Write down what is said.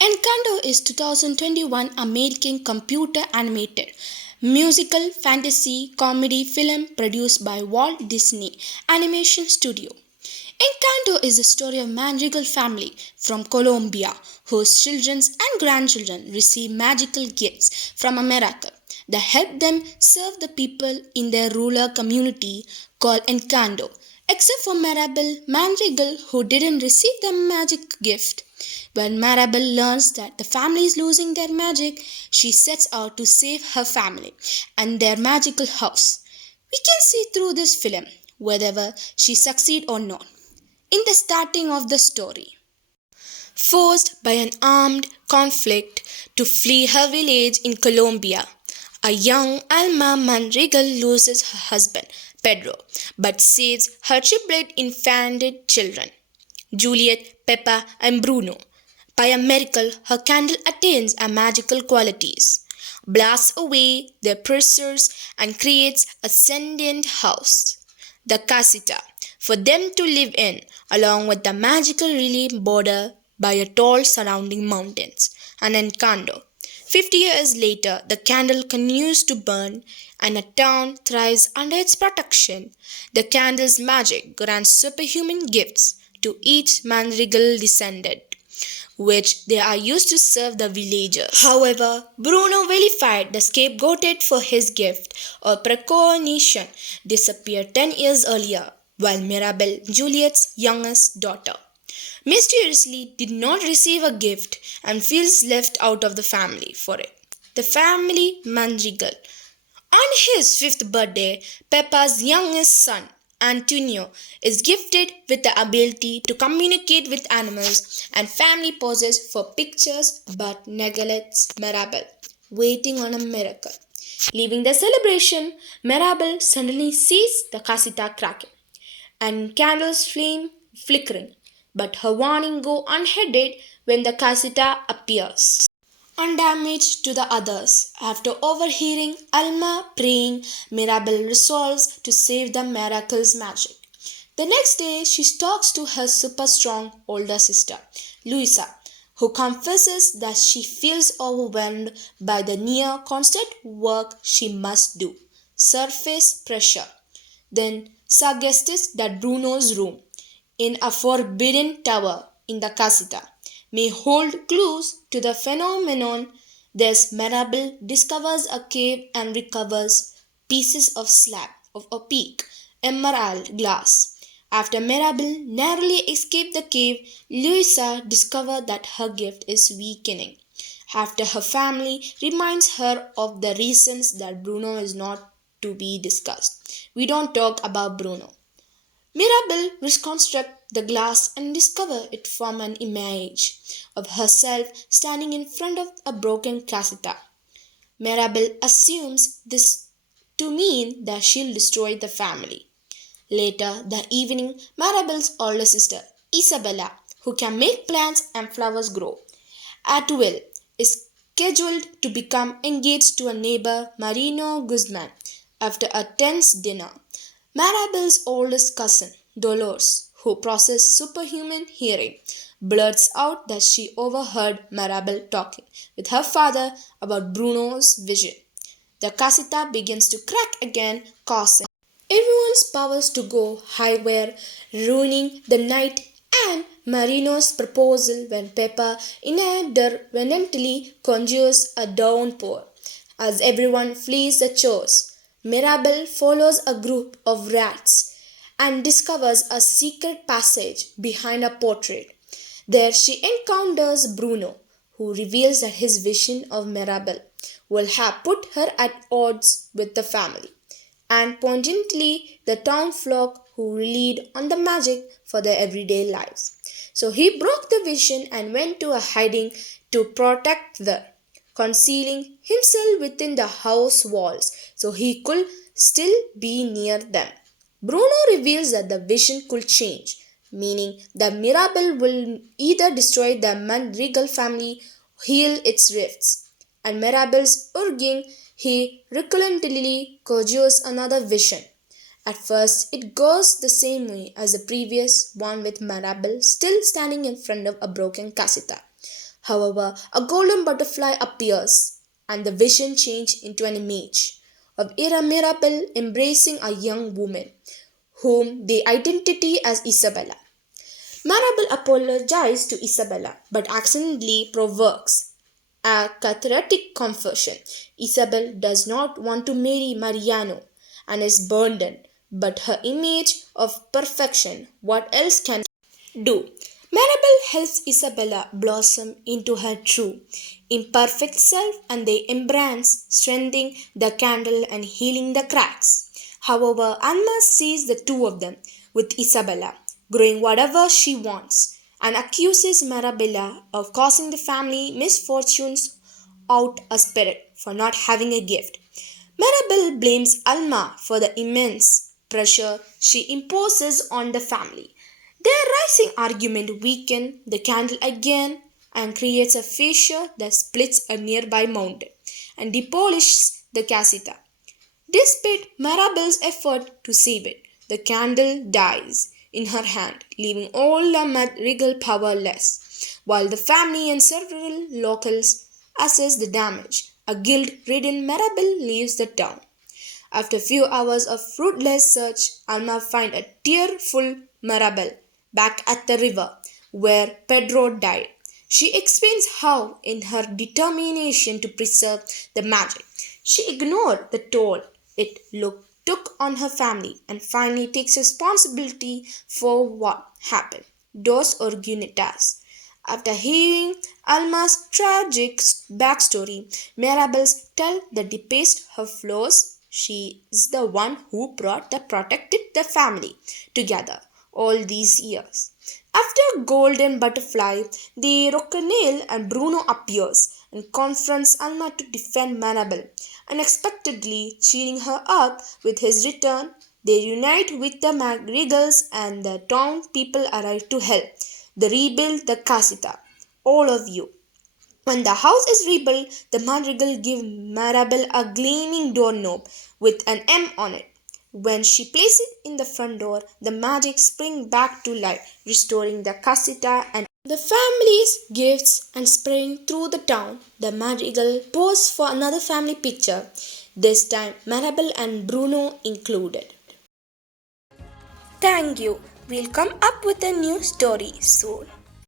Encanto is 2021 American computer animated musical fantasy comedy film produced by Walt Disney Animation Studio. Encanto is the story of a Madrigal family from Colombia whose children and grandchildren receive magical gifts from a miracle that help them serve the people in their rural community called Encanto. Except for Marable Madrigal, who didn't receive the magic gift. When Marable learns that the family is losing their magic, she sets out to save her family and their magical house. We can see through this film whether she succeeds or not. In the starting of the story, forced by an armed conflict to flee her village in Colombia, a young Alma Manrigal loses her husband, Pedro, but saves her triplet infant children, Juliet, Peppa, and Bruno. By a miracle, her candle attains a magical qualities, blasts away their pursuers, and creates a sentient house, the casita, for them to live in, along with the magical relief border by a tall surrounding mountains, an encanto. 50 years later, the candle continues to burn and a town thrives under its protection. The candle's magic grants superhuman gifts to each Mandrigal descendant, which they are used to serve the villagers. However, Bruno vilified the scapegoated for his gift or precognition disappeared 10 years earlier, while Mirabel, Juliet's youngest daughter, mysteriously did not receive a gift and feels left out of the family for it. The family Mandrigal. On his fifth birthday, Peppa's youngest son, Antonio, is gifted with the ability to communicate with animals and family poses for pictures but neglects Mirabel, waiting on a miracle. Leaving the celebration, Mirabel suddenly sees the casita cracking and candles flame flickering, but her warning go unheeded when the casita appears. Undamaged to the others, after overhearing Alma praying, Mirabel resolves to save the miracle's magic. The next day, she talks to her super strong older sister, Luisa, who confesses that she feels overwhelmed by the near constant work she must do. Surface pressure. Then suggests that Bruno's room, in a forbidden tower in the casita, may hold clues to the phenomenon. Thus, Marable discovers a cave and recovers pieces of slab of opaque emerald glass. After Marable narrowly escaped the cave, Louisa discovers that her gift is weakening. After her family reminds her of the reasons that Bruno is not to be discussed, we don't talk about Bruno. Mirabel reconstructs the glass and discovers it from an image of herself standing in front of a broken casita. Mirabel assumes this to mean that she'll destroy the family. Later that evening, Mirabel's older sister, Isabella, who can make plants and flowers grow at will, is scheduled to become engaged to a neighbor, Marino Guzman, after a tense dinner. Marabel's oldest cousin, Dolores, who possesses superhuman hearing, blurts out that she overheard Marabel talking with her father about Bruno's vision. The casita begins to crack again, causing everyone's powers to go haywire, ruining the night and Marino's proposal when Peppa inadvertently conjures a downpour. As everyone flees the chores, Mirabel follows a group of rats and discovers a secret passage behind a portrait. There she encounters Bruno, who reveals that his vision of Mirabel will have put her at odds with the family, and poignantly the town flock who relied on the magic for their everyday lives. So he broke the vision and went to a hiding to protect them, concealing himself within the house walls so he could still be near them. Bruno reveals that the vision could change, meaning that Mirabel will either destroy the Madrigal family or heal its rifts. And Mirabel's urging, he reluctantly conjures another vision. At first, it goes the same way as the previous one with Mirabel still standing in front of a broken casita. However, a golden butterfly appears, and the vision changes into an image of Ira Mirabel embracing a young woman, whom they identity as Isabella. Marable apologizes to Isabella but accidentally provokes a cathartic confession. Isabel does not want to marry Mariano and is burdened, but her image of perfection, what else can do? Marable helps Isabella blossom into her true, imperfect self and they embrace, strengthening the candle and healing the cracks. However, Alma sees the two of them with Isabella, growing whatever she wants, and accuses Marabella of causing the family misfortunes out a spirit for not having a gift. Marabel blames Alma for the immense pressure she imposes on the family. Their rising argument weakens the candle again and creates a fissure that splits a nearby mountain and demolishes the casita. Despite Marabel's effort to save it, the candle dies in her hand, leaving all the regal powerless. While the family and several locals assess the damage, a guilt-ridden Marabel leaves the town. After a few hours of fruitless search, Alma finds a tearful Marabel back at the river where Pedro died. She explains how, in her determination to preserve the magic, she ignored the toll took on her family and finally takes responsibility for what happened. Dos Orgunitas. After hearing Alma's tragic backstory, Mirabel tells the deepest her flaws. She is the one who protected the family together all these years. After Golden Butterfly, the Rocanel and Bruno appears and confronts Alma to defend Mirabel. Unexpectedly cheering her up with his return, they unite with the Madrigals and the town people arrive to help. They rebuild the casita. All of you. When the house is rebuilt, the Madrigal give Marabel a gleaming doorknob with an M on it. When she places it in the front door, the magic springs back to life, restoring the casita and the family's gifts and spreading through the town. The Madrigal pose for another family picture, this time Marabel and Bruno included. Thank you. We'll come up with a new story soon.